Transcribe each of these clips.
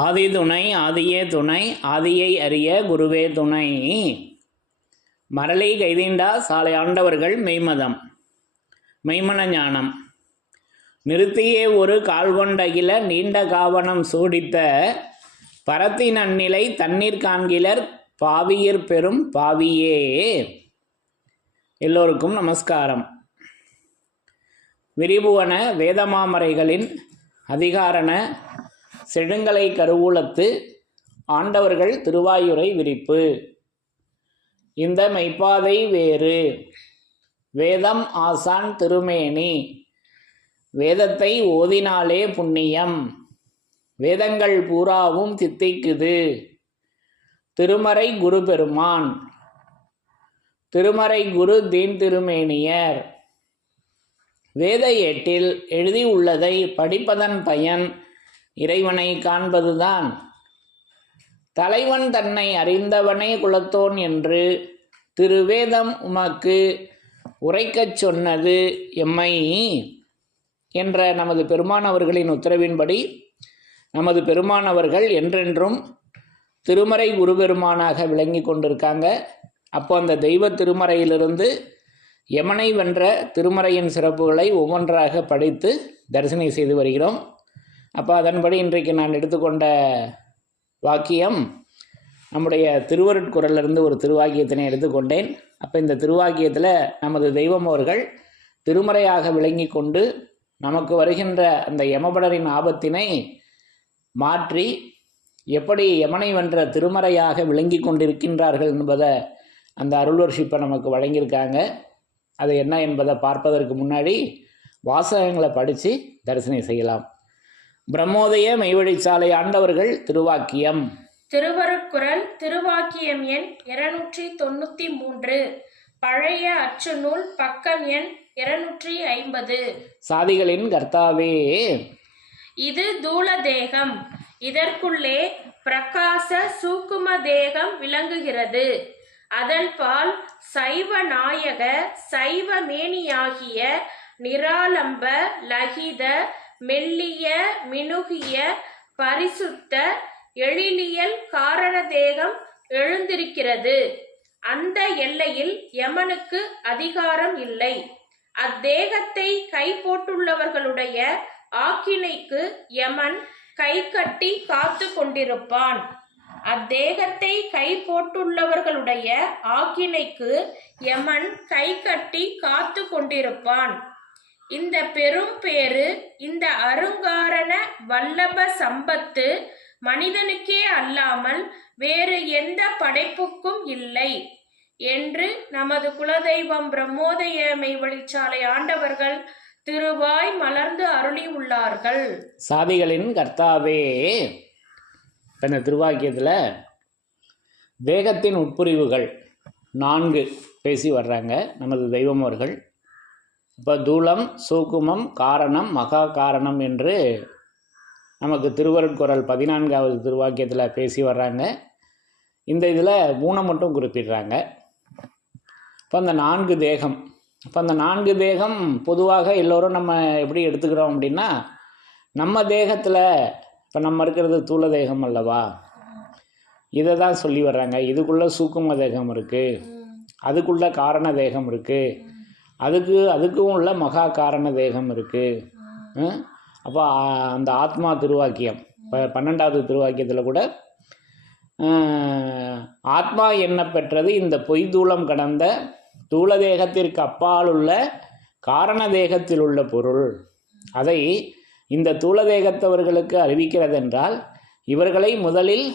ஆதி துணை ஆதியே துணை ஆதியை அறிய குருவே துணை. மரளி கைதீண்டா சாலை ஆண்டவர்கள் மெய்மதம் மெய்மன ஞானம் நிறுத்தியே ஒரு கால்கொண்டகில நீண்ட காவனம் சூடித்த பரத்தின் அந்நிலை தண்ணீர் காண்கிலர் பாவியர் பெரும் பாவியே. எல்லோருக்கும் நமஸ்காரம். விரிபுவன வேதமாமரைகளின் அதிகாரண செழுங்கலை கருவூலத்து ஆண்டவர்கள் திருவாயுரை விரிப்பு. இந்த மெய்ப்பாதை வேறு வேதம் ஆசான் திருமேனி. வேதத்தை ஓதினாலே புண்ணியம், வேதங்கள் பூராவும் தித்திக்குது. திருமறை குரு பெருமான், திருமறை குரு தீன் திருமேனியர். வேத ஏட்டில் எழுதி உள்ளதை படிப்பதன் பயன் இறைவனை காண்பதுதான். தலைவன் தன்னை அறிந்தவனே குலத்தோன் என்று திருவேதம் உமக்கு உரைக்கச் சொன்னது எம்மை என்ற நமது பெருமான் அவர்களின் உத்தரவின்படி நமது பெருமான் அவர்கள் என்றென்றும் திருமறை குரு பெருமானாக விளங்கி கொண்டிருக்காங்க. அப்போ அந்த தெய்வ திருமறையிலிருந்து யமனை வென்ற திருமறையின் சிறப்புகளை ஒவ்வொன்றாக படித்து தரிசனை செய்து வருகிறோம். அப்போ அதன்படி இன்றைக்கு நான் எடுத்துக்கொண்ட வாக்கியம் நம்முடைய திருவருட்குறளிலிருந்து ஒரு திருவாக்கியத்தினை எடுத்துக்கொண்டேன். அப்போ இந்த திருவாக்கியத்தில் நமது தெய்வம் அவர்கள் திருமறையாக விளங்கி கொண்டு நமக்கு வருகின்ற அந்த யமபடரின் ஆபத்தினை மாற்றி எப்படி யமனை வென்ற திருமறையாக விளங்கி கொண்டிருக்கின்றார்கள் என்பதை அந்த அருள்வர்ஷிப்பை நமக்கு வழங்கியிருக்காங்க. அது என்ன என்பதை பார்ப்பதற்கு முன்னாடி வாசகங்களை படித்து தரிசனை செய்யலாம். பிரம்மோதய மெய்வழிச்சாலை ஆண்டவர்கள் திருவாக்கியம். திருவருட்குறள் திருவாக்கியம் எண் 293, பழைய அச்சு நூல், பக்கம் எண் 250. சாதிகளின் கர்த்தாவே, இது தூல தேகம், இதற்குள்ளே பிரகாச சூக்கும தேகம் விளங்குகிறது. அதன் பால் சைவ நாயக சைவ மேனியாகிய நிராலம்ப லகித மெல்லிய மினுகிய பரிசுத்த எழிலியல் காரண தேகம் எழுந்திருக்கிறது. அந்த எல்லையில் யமனுக்கு அதிகாரம் இல்லை. அத்தேகத்தை கை போட்டுள்ளவர்களுடைய ஆக்கினைக்கு யமன் கை கட்டி காத்து கொண்டிருப்பான். அத்தேகத்தை கை போட்டுள்ளவர்களுடைய ஆக்கினைக்கு யமன் கை கட்டி காத்து கொண்டிருப்பான். இந்த பெரும் பேறு, இந்த அருங்காரண வல்லப சம்பத்து மனிதனுக்கே அல்லாமல் வேறு எந்த படைப்புக்கும் இல்லை என்று நமது குலதெய்வம் பிரம்மோதய மெய்வழிச்சாலை ஆண்டவர்கள் திருவாய் மலர்ந்து அருளி உள்ளார்கள். சாதிகளின் கர்த்தாவே. இந்த திருவாக்கியத்தில் தேகத்தின் உட்பிரிவுகள் 4 பேசி வர்றாங்க நமது தெய்வம் அவர்கள். இப்போ தூலம், சூக்குமம், காரணம், மகா காரணம் என்று நமக்கு திருவருட்குறள் 14வது திருவாக்கியத்தில் பேசி வர்றாங்க. இந்த இதில் 3 மட்டும் குறிப்பிடுறாங்க. இப்போ அந்த 4 தேகம், இப்போ அந்த 4 தேகம் பொதுவாக எல்லோரும் நம்ம எப்படி எடுத்துக்கிறோம் அப்படின்னா, நம்ம தேகத்தில் இப்போ நம்ம இருக்கிறது தூல தேகம் அல்லவா, இதை தான் சொல்லி வர்றாங்க. இதுக்குள்ளே சூக்கும தேகம் இருக்குது, அதுக்குள்ளே காரண தேகம் இருக்குது, அதுக்கும் உள்ள மகா காரண தேகம் இருக்குது. அப்போ அந்த ஆத்மா திருவாக்கியம் 12வது திருவாக்கியத்தில் கூட ஆத்மா என்ன பெற்றது இந்த பொய் தூளம் கடந்த தூள தேகத்திற்கு அப்பால் உள்ள காரண தேகத்தில் உள்ள பொருள். அதை இந்த தூள தேகத்தவர்களுக்கு அறிவிக்கிறதென்றால் இவர்களை முதலில்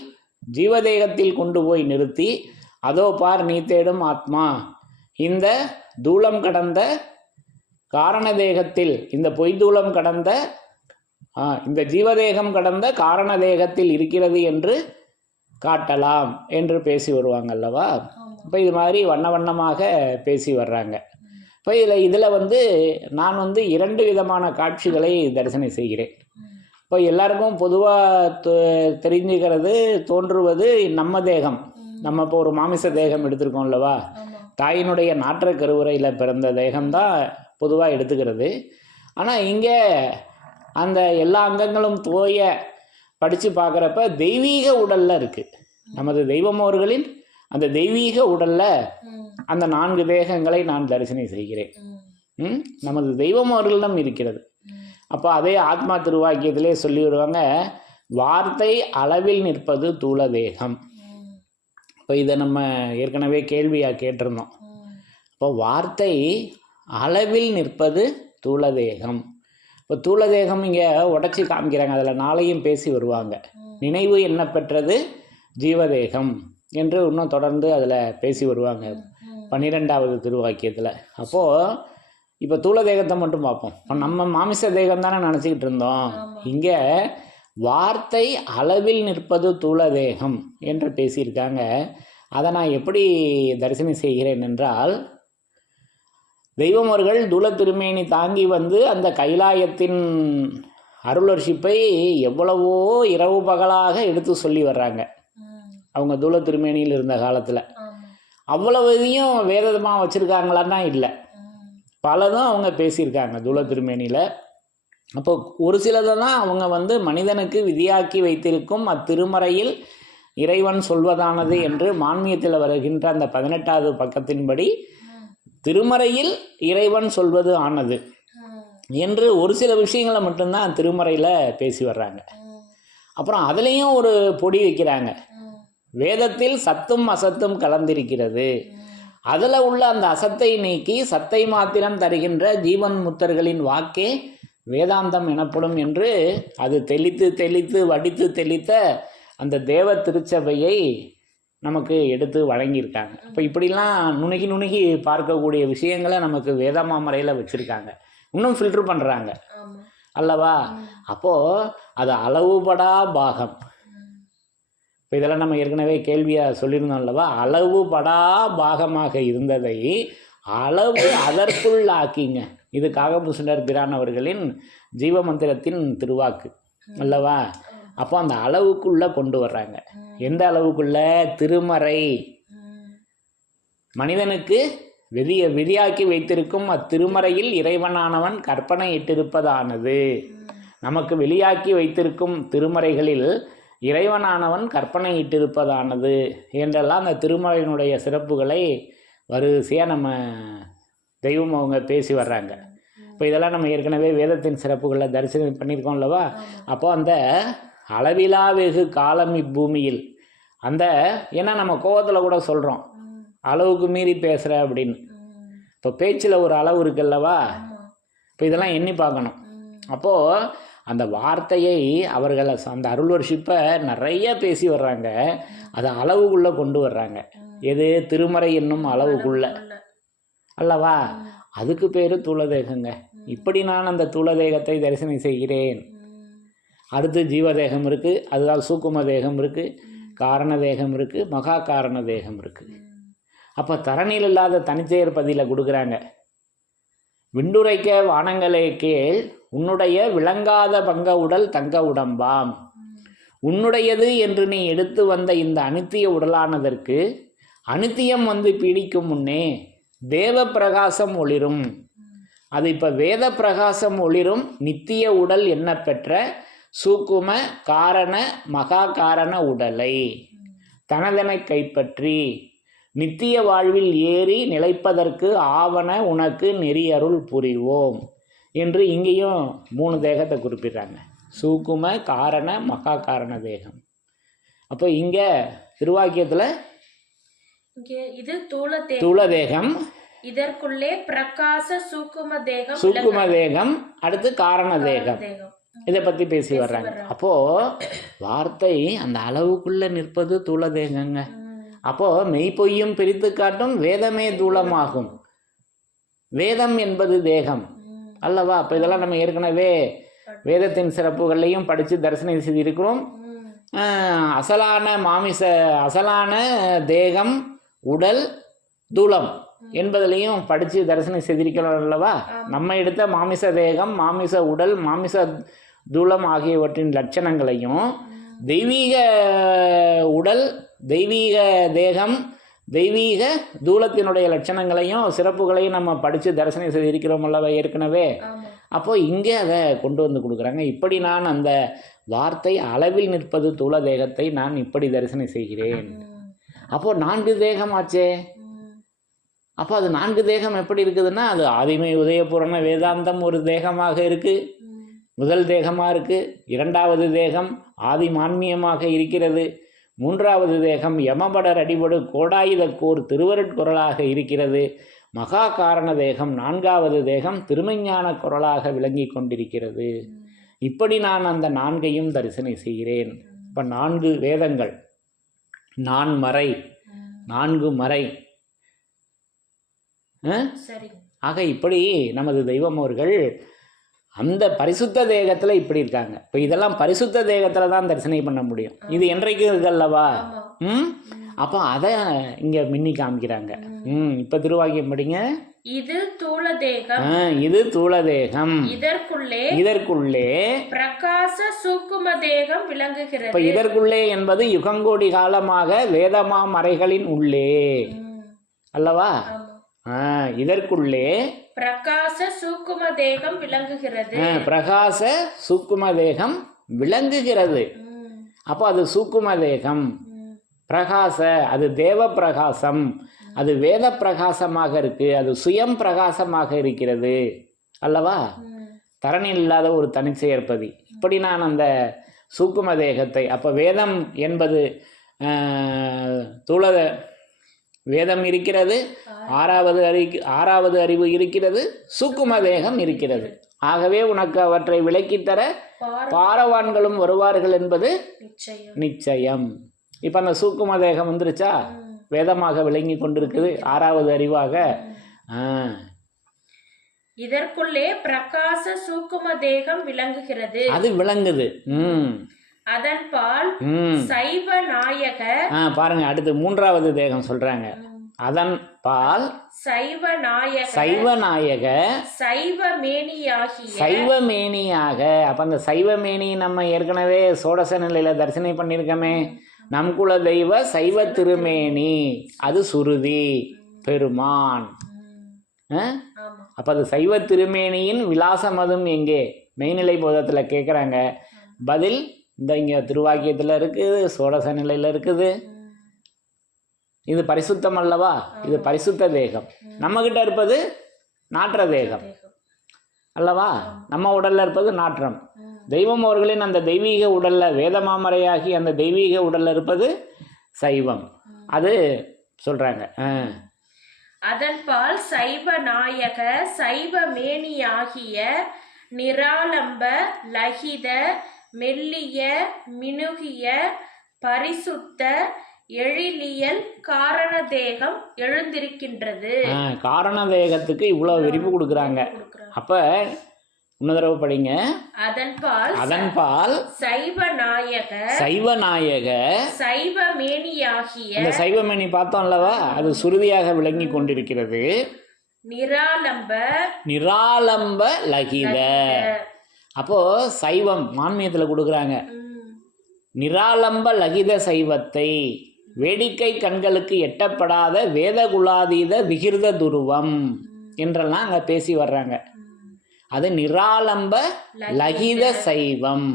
ஜீவதேகத்தில் கொண்டு போய் நிறுத்தி, அதோ பார் நீ தேடும் ஆத்மா இந்த தூளம் கடந்த காரண தேகத்தில், இந்த பொய் தூளம் கடந்த இந்த ஜீவதேகம் கடந்த காரண தேகத்தில் இருக்கிறது என்று காட்டலாம் என்று பேசி வருவாங்க அல்லவா. இப்போ இது மாதிரி வண்ண வண்ணமாக பேசி வர்றாங்க. இப்போ இதில் நான் 2 விதமான காட்சிகளை தரிசனை செய்கிறேன். இப்போ எல்லாருக்கும் பொதுவாக தெரிஞ்சுக்கிறது தோன்றுவது நம்ம தேகம். நம்ம இப்போ ஒரு மாமிச தேகம் எடுத்திருக்கோம் அல்லவா, தாயினுடைய நாற்ற கருவுரையில் பிறந்த தேகம்தான் பொதுவாக எடுத்துக்கிறது. ஆனால் இங்கே அந்த எல்லா அங்கங்களும் தோய படித்து பார்க்குறப்ப தெய்வீக உடலில் இருக்குது. நமது தெய்வம் அவர்களின் அந்த தெய்வீக உடலில் அந்த 4 தேகங்களை நான் தரிசனம் செய்கிறேன். நமது தெய்வம் அவர்களிடம் இருக்கிறது. அப்போ அதே ஆத்மா திருவாக்கியத்திலே சொல்லி வருவாங்க, வார்த்தை அளவில் நிற்பது தூல தேகம். இப்போ இதை நம்ம ஏற்கனவே கேள்வியாக கேட்டிருந்தோம். இப்போ வார்த்தை அளவில் நிற்பது தூல தேகம். இப்போ தூல தேகம் இங்கே உடச்சி காமிக்கிறாங்க, அதில் 4ஐயும் பேசி வருவாங்க. நினைவு என்ன பெற்றது ஜீவதேகம் என்று இன்னும் தொடர்ந்து அதில் பேசி வருவாங்க 12வது திருவாக்கியத்தில். அப்போது இப்போ தூல தேகத்தை மட்டும் பார்ப்போம். இப்போ நம்ம மாமிச தேகம் தானே நினச்சிக்கிட்டு இருந்தோம். இங்கே வார்த்தை அளவில் நிற்பது தூல தேகம் என்று பேசியிருக்காங்க. அதை நான் எப்படி தரிசனம் செய்கிறேன் என்றால், தெய்வம் அவர்கள் தூல திருமேனி தாங்கி வந்து அந்த கைலாயத்தின் அருளர்ஷிப்பை எவ்வளவோ இரவு பகலாக எடுத்து சொல்லி வர்றாங்க. அவங்க தூல திருமேனியில் இருந்த காலத்தில் அவ்வளவையும் வேதமாக வச்சுருக்காங்களான்னா இல்லை, பலதும் அவங்க பேசியிருக்காங்க தூல திருமேனியில். அப்போ ஒரு சிலதை தான் அவங்க வந்து மனிதனுக்கு விதியாக்கி வைத்திருக்கும் அத்திருமறையில் இறைவன் சொல்வதானது என்று மான்மியத்தில் வருகின்ற அந்த 18வது பக்கத்தின்படி திருமறையில் இறைவன் சொல்வது ஆனது என்று ஒரு சில விஷயங்களை மட்டும்தான் திருமறையில் பேசி வர்றாங்க. அப்புறம் அதுலேயும் ஒரு பொடி வைக்கிறாங்க, வேதத்தில் சத்தும் அசத்தும் கலந்திருக்கிறது, அதில் உள்ள அந்த அசத்தை நீக்கி சத்தை மாத்திரம் தருகின்ற ஜீவன் முத்தர்களின் வாக்கே வேதாந்தம் எனப்படும் என்று அது தெளித்து தெளித்து வடித்து தெளித்த அந்த தேவ திருச்சபையை நமக்கு எடுத்து வழங்கியிருக்காங்க. இப்போ இப்படிலாம் நுணுகி நுணுகி பார்க்கக்கூடிய விஷயங்களை நமக்கு வேதமாமறையில் வச்சுருக்காங்க, இன்னும் ஃபில்டர் பண்ணுறாங்க அல்லவா. அப்போது அது அளவுபடா பாகம். இப்போ இதெல்லாம் நம்ம ஏற்கனவே கேள்வியாக சொல்லியிருந்தோம் அல்லவா. அளவுபடா பாகமாக இருந்ததை அளவு அதற்குள் ஆக்கிங்க. இது காகபூஷணர் பிரான் அவர்களின் ஜீவமந்திரத்தின் திருவாக்கு அல்லவா. அப்போ அந்த அளவுக்குள்ளே கொண்டு வர்றாங்க. எந்த அளவுக்குள்ள? திருமறை மனிதனுக்கு விதியாக்கி வைத்திருக்கும் அத்திருமறையில் இறைவனானவன் கற்பனை இட்டிருப்பதானது. நமக்கு வெளியாக்கி வைத்திருக்கும் திருமறைகளில் இறைவனானவன் கற்பனை இட்டிருப்பதானது என்றெல்லாம் அந்த திருமறையினுடைய சிறப்புகளை வரிசையாக நம்ம தெய்வம் அவங்க பேசி வர்றாங்க. இப்போ இதெல்லாம் நம்ம ஏற்கனவே வேதத்தின் சிறப்புகளை தரிசனம் பண்ணியிருக்கோம் அல்லவா. அப்போ அந்த அளவிலா வெகு காலம் இப்பூமியில் அந்த, ஏன்னா நம்ம கோவத்தில் கூட சொல்கிறோம் அளவுக்கு மீறி பேசுகிற அப்படின்னு. இப்போ பேச்சில் ஒரு அளவு இருக்குல்லவா. இப்போ இதெல்லாம் எண்ணி பார்க்கணும். அப்போது அந்த வார்த்தையை அவர்கள் அந்த அருள் வர்ஷிப்பை நிறைய பேசி வர்றாங்க, அதை அளவுக்குள்ளே கொண்டு வர்றாங்க. எது? திருமறை என்னும் அளவுக்குள்ள அல்லவா. அதுக்கு பேர் தூளதேகங்க. இப்படி நான் அந்த தூளதேகத்தை தரிசனம் செய்கிறேன். அடுத்து ஜீவதேகம் இருக்குது, அதுதான் சூக்கும தேகம் இருக்குது, காரண தேகம் இருக்குது, மகா காரண தேகம் இருக்குது. அப்போ தரணியில் இல்லாத தனிச்செயர் பதில கொடுக்குறாங்க. விண்டுரைக்க வானங்களே கேள், உன்னுடைய விளங்காத பங்க உடல் தங்க உடம்பாம். உன்னுடையது என்று நீ எடுத்து வந்த இந்த அனித்திய உடலானதற்கு அனித்தியம் வந்து பீடிக்கும் முன்னே தேவ பிரகாசம் ஒளிரும். அது இப்போ வேத பிரகாசம் ஒளிரும் நித்திய உடல் என்ன பெற்ற சூக்கும காரண மகா காரண உடலை தனதென கைப்பற்றி நித்திய வாழ்வில் ஏறி நிலைப்பதற்கு ஆவன உனக்கு நெறியருள் புரிவோம் என்று இங்கேயும் 3 தேகத்தை குறிப்பிடுறாங்க. சூக்கும காரண மகா காரண தேகம். அப்போ இங்கே திருவாக்கியத்தில் இது தூல தேகம், இதற்குள்ளே பிரகாச சூக்கும தேகம், அடுத்து காரண தேகம். இதை பற்றி பேசி வர்றாங்க. அப்போது வார்த்தை அந்த அளவுக்குள்ளே நிற்பது தூல தேகங்க. அப்போது மெய்ப்பொய்யும் பிரித்து காட்டும் வேதமே தூலமாகும். வேதம் என்பது தேகம் அல்லவா. அப்போ இதெல்லாம் நம்ம ஏற்கனவே வேதத்தின் சிறப்புகளையும் படித்து தரிசனம் செய்திருக்கிறோம். அசலான தேகம் உடல் தூலம் என்பதிலையும் படித்து தரிசனம் செய்திருக்கிறோம் அல்லவா. நம்ம எடுத்த மாமிச தேகம், மாமிச உடல், மாமிச தூலம் ஆகியவற்றின் லட்சணங்களையும் தெய்வீக உடல், தெய்வீக தேகம், தெய்வீக தூலத்தினுடைய லட்சணங்களையும் சிறப்புகளையும் நம்ம படித்து தரிசனம் செய்திருக்கிறோம் அல்லவா ஏற்கனவே. அப்போது இங்கே அதை கொண்டு வந்து கொடுக்குறாங்க. இப்படி நான் அந்த வார்த்தை அளவில் நிற்பது தூள தேகத்தை நான் இப்படி தரிசனம் செய்கிறேன். அப்போது 4 தேகம் ஆச்சே. அப்போ அது 4 தேகம் எப்படி இருக்குதுன்னா, அது ஆதிமை உதயபூரண வேதாந்தம் ஒரு தேகமாக இருக்குது, முதல் தேகமாக இருக்குது. 2வது தேகம் ஆதி மான்மியமாக இருக்கிறது. 3வது தேகம் யமபடர் அடிபடு கோடாயுதக்கூர் திருவருட்குரலாக இருக்கிறது. மகா காரண தேகம் 4வது தேகம் திருமஞான குரலாக விளங்கி கொண்டிருக்கிறது. இப்படி நான் அந்த 4ஐயும் தரிசனம் செய்கிறேன். இப்போ 4 வேதங்கள், 4 மறை, 4 மறை. ஆக இப்படி நமது தெய்வம் அவர்கள் அந்த பரிசுத்த தேகத்தில் இப்படி இருக்காங்க. இப்போ இதெல்லாம் பரிசுத்த தேகத்தில் தான் தரிசனம் பண்ண முடியும். இது என்றைக்கு இருக்கல்லவா? அப்போ அதை இங்கே மின்னி காமிக்கிறாங்க. இப்போ திருவாக்கியம் படிங்க. இது தூள தேகம், இது தூள தேகம், இதற்குள்ளே பிரகாச சூக்கும தேகம் விளங்குகிறது. இப்போ இதற்குள்ளே என்பது யுகங்கோடி காலமாக வேதமா மறைகளின் உள்ளே அல்லவா? இதற்குள்ளே பிரகாச சூக்கும தேகம் விளங்குகிறது. பிரகாச சூக்கும தேகம் விளங்குகிறது. அப்போ அது சூக்கும தேகம். பிரகாச அது தேவ பிரகாசம், அது வேத பிரகாசமாக இருக்கு, அது சுயம் பிரகாசமாக இருக்கிறது அல்லவா? தரணில் இல்லாத ஒரு தனிச்செயற்பதி. இப்படி நான் அந்த சூக்கும தேகத்தை, அப்போ வேதம் என்பது தூள வேதம் இருக்கிறது, 6வது அறிவு இருக்கிறது, சூக்கும தேகம் இருக்கிறது. ஆகவே உனக்கு அவற்றை விளக்கித்தர பாரவான்களும் வருவார்கள் என்பது நிச்சயம். இப்போ அந்த சூக்கும தேகம் வந்துருச்சா, வேதமாக விளங்கி கொண்டிருக்குது, 6வது அறிவாக. இதற்குள்ளே பிரகாச சூக்கும தேகம் விளங்குகிறது, அது விளங்குது. அதன்பால் சைவ நாயக, பாருங்க அடுத்து 3வது தேகம் சொல்றாங்க. அதன் பால் சைவ நாயக, சைவ மேனியாக. அப்ப அந்த சைவ மேனி நம்ம ஏற்கனவே சோடச நிலையில தரிசனம் பண்ணியிருக்கோமே. நம் குல தெய்வ சைவ திருமேனி, அது சுருதி பெருமான். அப்ப அது சைவ திருமேனியின் விலாசம் அதுவும் எங்கே? மெய்நிலை போதத்தில் கேட்குறாங்க. பதில் இந்த இங்கே திருவாக்கியத்தில் இருக்குது, சோடச நிலையில் இருக்குது. இது பரிசுத்தம் அல்லவா? இது பரிசுத்த தேகம். நம்மகிட்ட இருப்பது நாற்ற தேகம் அல்லவா? நம்ம உடல்ல இருப்பது நாற்றம். தெய்வம் அவர்களின் அந்த தெய்வீக உடல்ல, வேதமாமரையாகி அந்த தெய்வீக உடல்ல இருப்பது சைவம். அது சொல்றாங்க. அதன்பால் சைவ நாயக சைவ மேனியாகிய நிராலம்ப லகித மெல்லிய மினுகிய பரிசுத்த எழிலியல் காரண தேகம் எழுந்திருக்கின்றது. காரண தேகத்துக்கு இவ்வளவு விரிவு கொடுக்குறாங்க. அப்ப இன்னொரு தடவை படிங்க. அதன்பால் சைவ நாயக சைவ மேனியாகிய, இந்த சைவ மேனி பார்த்தோம்லவா, அது சுருதியாக விளங்கி கொண்டிருக்கிறது. நிராலம்ப லகித. அப்போ சைவம் மான்மியத்தில் கொடுக்குறாங்க. நிராலம்ப லகித சைவத்தை, வேடிக்கை கண்களுக்கு எட்டப்படாத வேதகுலாதீத விகிருத துருவம் என்றெல்லாம் அங்கே பேசி வர்றாங்க. அது நிராலம்ப லகித சைவம்.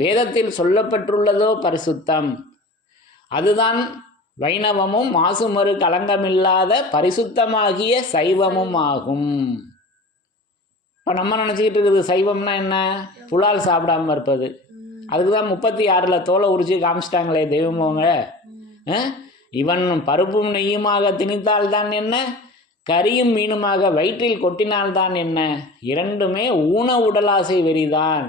வேதத்தில் சொல்லப்பட்டுள்ளதோ பரிசுத்தம், அதுதான் வைணவமும் மாசுமறு களங்கமில்லாத பரிசுத்தமாகிய சைவமும் ஆகும். இப்போ நம்ம நினச்சிக்கிட்டு இருக்குது சைவம்னா என்ன? புலால் சாப்பிடாம இருப்பது. அதுக்கு தான் 36 தோலை உரிச்சு காமிச்சிட்டாங்களே தெய்வமவங்க. இவன் பருப்பும் நெய்யுமாக திணித்தால் தான் என்ன, கரியும் மீனுமாக வயிற்றில் கொட்டினால்தான் என்ன, இரண்டுமே ஊன உடலாசை வெறிதான்.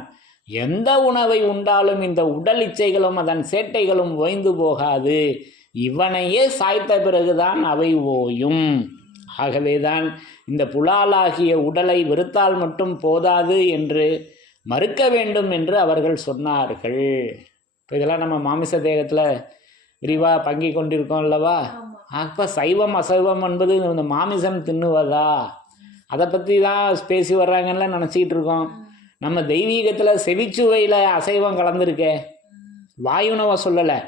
எந்த உணவை உண்டாலும் இந்த உடல் இச்சைகளும் அதன் சேட்டைகளும் ஓய்ந்து போகாது, இவனையே சாய்த்த பிறகுதான் அவை ஓயும். ஆகவேதான் இந்த புலாலாகிய உடலை வெறுத்தால் மட்டும் போதாது என்று மறுக்க வேண்டும் என்று அவர்கள் சொன்னார்கள். இப்போ இதெல்லாம் நம்ம மாமிச தேகத்தில் விரிவாக பங்கி கொண்டிருக்கோம் அல்லவா? அப்போ சைவம் அசைவம் என்பது இந்த மாமிசம் தின்னுவதா, அதை பற்றி தான் பேசி வர்றாங்கன்னு நினச்சிக்கிட்டு இருக்கோம். நம்ம தெய்வீகத்தில் செவிச்சுவையில் அசைவம் கலந்துருக்கே, வாய் உணவை சொல்லலை,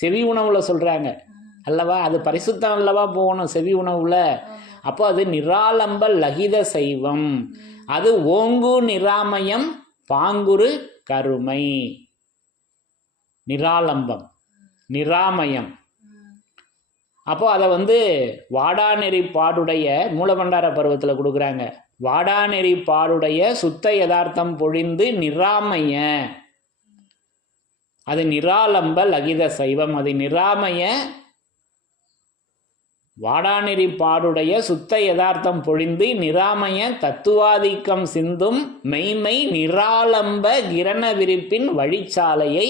செவி உணவில் சொல்கிறாங்க அல்லவா? அது பரிசுத்தம் அல்லவா போகணும் செவி உணவில். அப்போ அது நிராலம்ப லகித சைவம். அது ஓங்கு நிராமயம் பாங்குரு கருமை. நிராலம்பம், நிராமயம். அப்போ அதை வாடாநெறி பாடுடைய மூலபண்டார பருவத்தில் கொடுக்குறாங்க. வாடாநெறி பாடுடைய சுத்த யதார்த்தம் பொழிந்து நிராமய, அது நிராலம்ப லகித சைவம். அது நிராமய வாடாநெறி பாடுடைய சுத்த யதார்த்தம் பொழிந்து நிராமய தத்துவாதிக்கம் சிந்தும் மெய்மை நிராலம்ப கிரண விரிப்பின் வழிச்சாலையை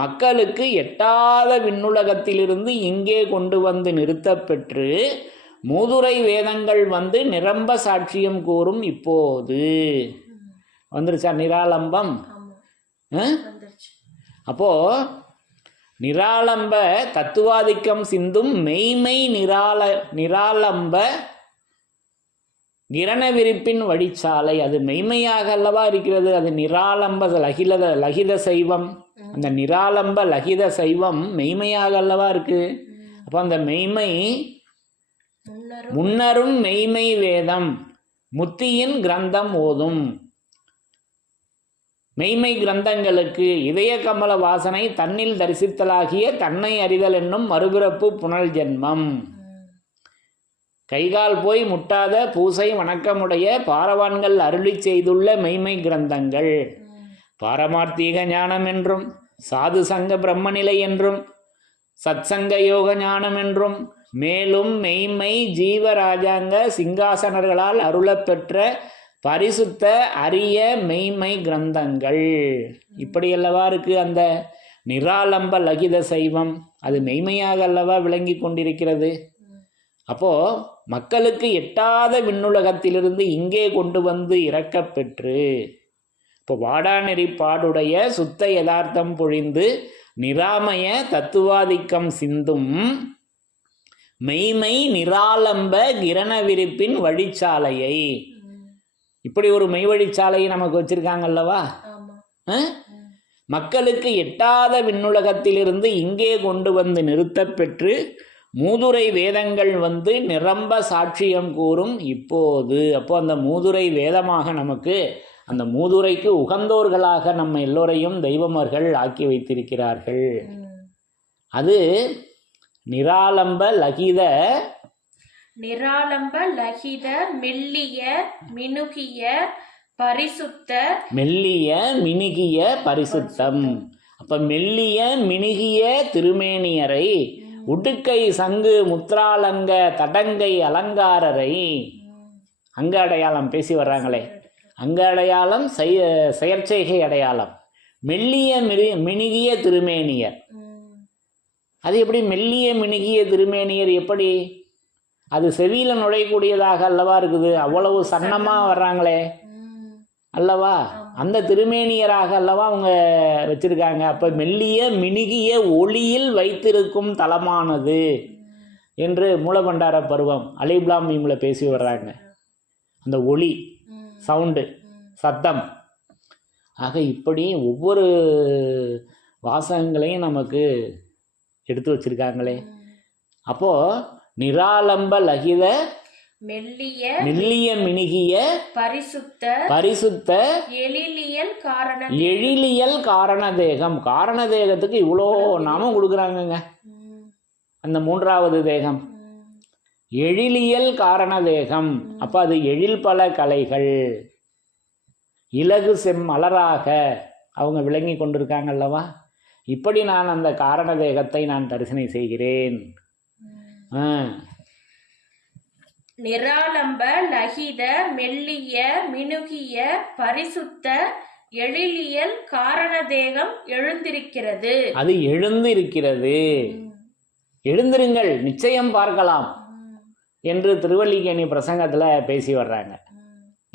மக்களுக்கு எட்டாத விண்ணுலகத்திலிருந்து இங்கே கொண்டு வந்து நிறுத்தப்பெற்று மூதுரை வேதங்கள் நிரம்ப சாட்சியம் கூறும் இப்போது. வந்துருச்சா நிராலம்பம்? அப்போ நிராலம்ப தத்துவாதிக்கம் சிந்தும் மெய்மை நிராலம்ப கிரண விரிப்பின் வழிச்சாலை. அது மெய்மையாக அல்லவா இருக்கிறது. அது நிராலம்ப லகித சைவம். அந்த நிராலம்ப லகித சைவம் மெய்மையாக அல்லவா இருக்கு. அப்போ அந்த மெய்மை முன்னரும் மெய்மை வேதம் முத்தியின் கிரந்தம் ஓதும். மெய்மை கிரந்தங்களுக்கு இதய கமல வாசனை தன்னில் தரிசித்தலாகிய தன்னை அறிதல் என்னும் மறுபிறப்பு புனல் ஜென்மம். கைகால் போய் முட்டாத பூசை வணக்கமுடைய பாரவான்கள் அருளி செய்துள்ள மெய்மை கிரந்தங்கள் பாரமார்த்தீக ஞானம் என்றும் சாது சங்க பிரம்மநிலை என்றும் சத்சங்க யோக ஞானம் என்றும் மேலும் மெய்மை ஜீவராஜாங்க சிங்காசனர்களால் அருளப்பெற்ற பரிசுத்த அரிய மெய்மை கிரந்தங்கள். இப்படியல்லவா இருக்கு அந்த நிராலம்ப லகித சைவம். அது மெய்மையாக அல்லவா விளங்கி கொண்டிருக்கிறது. அப்போ மக்களுக்கு எட்டாத விண்ணுலகத்திலிருந்து இங்கே கொண்டு வந்து இறக்கப்பெற்று இப்போ வாடாநெறி பாடுடைய சுத்த யதார்த்தம் பொழிந்து நிராமய தத்துவாதிக்கம் சிந்தும் மெய்மை நிராலம்ப கிரண விரிப்பின் வழிச்சாலையை. இப்படி ஒரு மெய்வழிச்சாலையை நமக்கு வச்சிருக்காங்கல்லவா. மக்களுக்கு எட்டாத விண்ணுலகத்திலிருந்து இங்கே கொண்டு வந்து நிறுத்தப்பெற்று மூதுரை வேதங்கள் நிரம்ப சாட்சியம் கூறும் இப்போது. அப்போ அந்த மூதுரை வேதமாக நமக்கு அந்த மூதுரைக்கு உகந்தோர்களாக நம்ம எல்லோரையும் தெய்வமர்கள் ஆக்கி வைத்திருக்கிறார்கள். அது நிராலம்ப லகித மெல்லிய மினுகிய பரிசுத்தம். அப்ப மெல்லிய மினுகிய திருமேனியரை உடுக்கை சங்கு முத்ராலங்க தடங்கை அலங்காரரை அங்க அடையாளம் பேசி வர்றாங்களே. அங்க அடையாளம் செயற்செய்கை அடையாளம். மெல்லிய மினுகிய திருமேனியர். அது எப்படி மெல்லிய மினுகிய திருமேனியர்? எப்படி அது செவியில நுழையக்கூடியதாக அல்லவா இருக்குது. அவ்வளவு சன்னமா வர்றாங்களே அல்லவா. அந்த திருமேனியராக அல்லவா அவங்க வச்சிருக்காங்க. அப்ப மெல்லிய மினுகிய ஒளியில் வைத்திருக்கும் தலமானது என்று மூலபண்டார பருவம் அலிப்லாம் மீம்ல பேசி வர்றாங்க. அந்த ஒளி, சவுண்டு, சத்தம். ஆக இப்படி ஒவ்வொரு வாசகங்களையும் நமக்கு எடுத்து வச்சிருக்காங்களே. அப்போ நிராலம்ப லகித மெல்லிய மினுகிய பரிசுத்த எழிலியல் காரண தேகம். காரண தேகத்துக்கு இவ்வளோ நாமம் கொடுக்குறாங்கங்க. அந்த மூன்றாவது தேகம் எழிலியல் காரண தேகம். அப்ப அது எழில் பல கலைகள் இலகு செம்மலராக அவங்க விளங்கி கொண்டிருக்காங்க அல்லவா. இப்படி நான் அந்த காரண தேகத்தை நான் தரிசனை செய்கிறேன். நிராலம்ப லகித மெல்லிய மினுகிய பரிசுத்த எழிலியல் காரண தேகம் எழுந்திருக்கிறது. அது எழுந்திருக்கிறது. எழுந்திருங்கள், நிச்சயம் பார்க்கலாம் என்று திருவல்லிக்கேணி பிரசங்கத்தில் பேசி வர்றாங்க.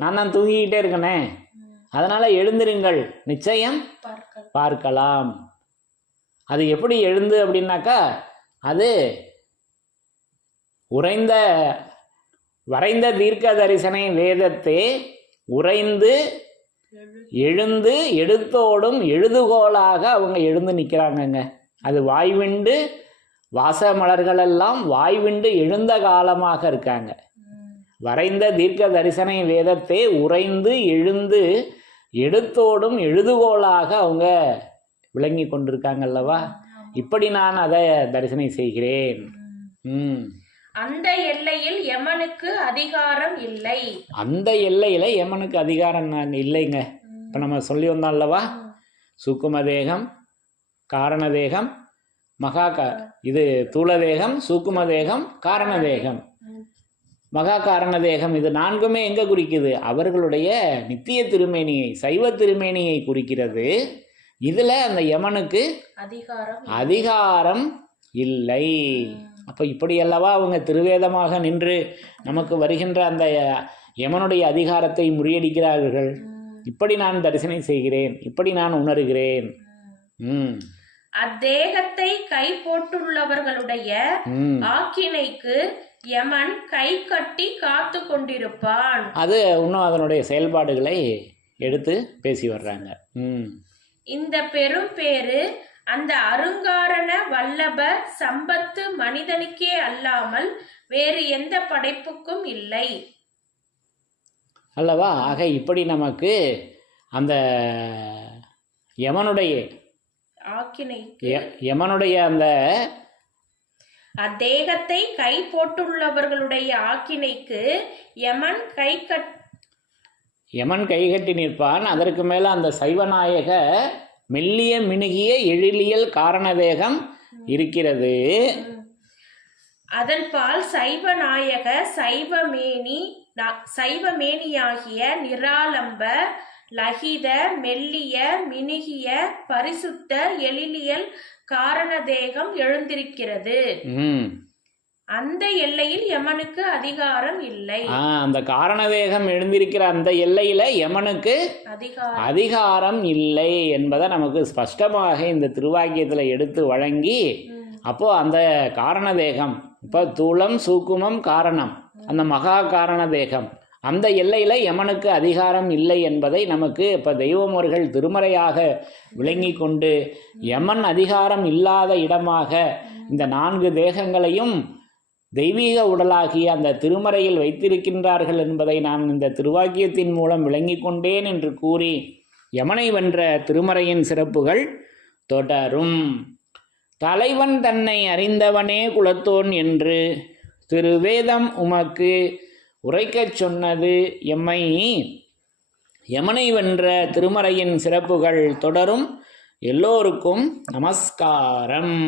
நான் தான் தூங்கிக்கிட்டே இருக்கனே, அதனால எழுந்திருங்கள், நிச்சயம் பார்க்கலாம். அது எப்படி எழுந்து அப்படின்னாக்கா, அது வரைந்த தீர்க்க தரிசனை வேதத்தை உறைந்து எழுந்து எடுத்தோடும் எழுதுகோளாக அவங்க எழுந்து நிற்கிறாங்கங்க. அது வாய்விண்டு வாச மலர்களெல்லாம் வாய்விண்டு எழுந்த காலமாக இருக்காங்க. வரைந்த தீர்க்க தரிசன வேதத்தை உறைந்து எழுந்து எடுத்தோடும் எழுதுகோளாக அவங்க விளங்கி கொண்டிருக்காங்கல்லவா. இப்படி நான் அதை தரிசனம் செய்கிறேன். அந்த எல்லையில் யமனுக்கு அதிகாரம் இல்லை. அந்த எல்லையில யமனுக்கு அதிகாரம் இல்லைங்க. இப்ப நம்ம சொல்லி வந்தோம் அல்லவா, சூக்கும தேகம், காரண தேகம், இது தூள தேகம், சூக்கும தேகம், காரண தேகம், மகா காரண தேகம். இது நான்குமே எங்க குறிக்குது? அவர்களுடைய நித்திய திருமேனியை, சைவ திருமேனியை குறிக்கிறது. இதுல அந்த யமனுக்கு அதிகாரம் இல்லை. அப்போ இப்படி அல்லவா அவங்க திருவேதமாக நின்று நமக்கு வருகின்ற அந்த யமனுடைய அதிகாரத்தை முறியடிக்கிறார்கள். இப்படி நான் தரிசனம் செய்கிறேன், இப்படி நான் உணர்கிறேன். அத்தேகத்தை கை போட்டுள்ளவர்களுடைய ஆக்கினைக்கு யமன் கை கட்டி காத்து கொண்டிருப்பான். அது இன்னும் அதனுடைய செயல்பாடுகளை எடுத்து பேசி வர்றாங்க. இந்த பெரும் பேரு அந்த அருங்காரண வல்லப சம்பத்து மனிதனுக்கே அல்லாமல் வேறு எந்த படைப்புக்கும் இல்லை அல்லவா. ஆக இப்படி நமக்கு அந்த யமனுடைய அந்த அத்தேகத்தை கை போட்டுள்ளவர்களுடைய ஆக்கினைக்கு யமன் கை கட்டி நிற்பான். அதற்கு மேல அந்த சைவநாயக மெல்லிய மினுகிய எழிலியல் காரணதேகம் இருக்கிறது. அதன் பால் சைவநாயக சைவமேனியாகிய நிராலம்ப லகித மெல்லிய மினுகிய பரிசுத்த எழிலியல் காரணதேகம் எழுந்திருக்கிறது. அந்த எல்லையில் யமனுக்கு அதிகாரம் இல்லை. அந்த காரணதேகம் எழுந்திருக்கிற அந்த எல்லையில யமனுக்கு அதிகாரம் இல்லை என்பதை நமக்கு ஸ்பஷ்டமாக இந்த திருவாக்கியத்தில் எடுத்து வழங்கி, அப்போ அந்த காரணதேகம், இப்போ தூளம் சூக்குமம் காரணம், அந்த மகா காரண தேகம், அந்த எல்லையில யமனுக்கு அதிகாரம் இல்லை என்பதை நமக்கு இப்போ தெய்வமோர்கள் திருமறையாக விளங்கி கொண்டு யமன் அதிகாரம் இல்லாத இடமாக இந்த 4 தேகங்களையும் தெய்வீக உடலாகிய அந்த திருமறையில் வைத்திருக்கின்றார்கள் என்பதை நான் இந்த திருவாக்கியத்தின் மூலம் விளங்கி கொண்டேன் என்று கூறி யமனை வென்ற திருமறையின் சிறப்புகள் தொடரும். தலைவன் தன்னை அறிந்தவனே குலத்தோன் என்று திருவேதம் உமக்கு உரைக்கச் சொன்னது எம்மை. யமனை வென்ற திருமறையின் சிறப்புகள் தொடரும். எல்லோருக்கும் நமஸ்காரம்.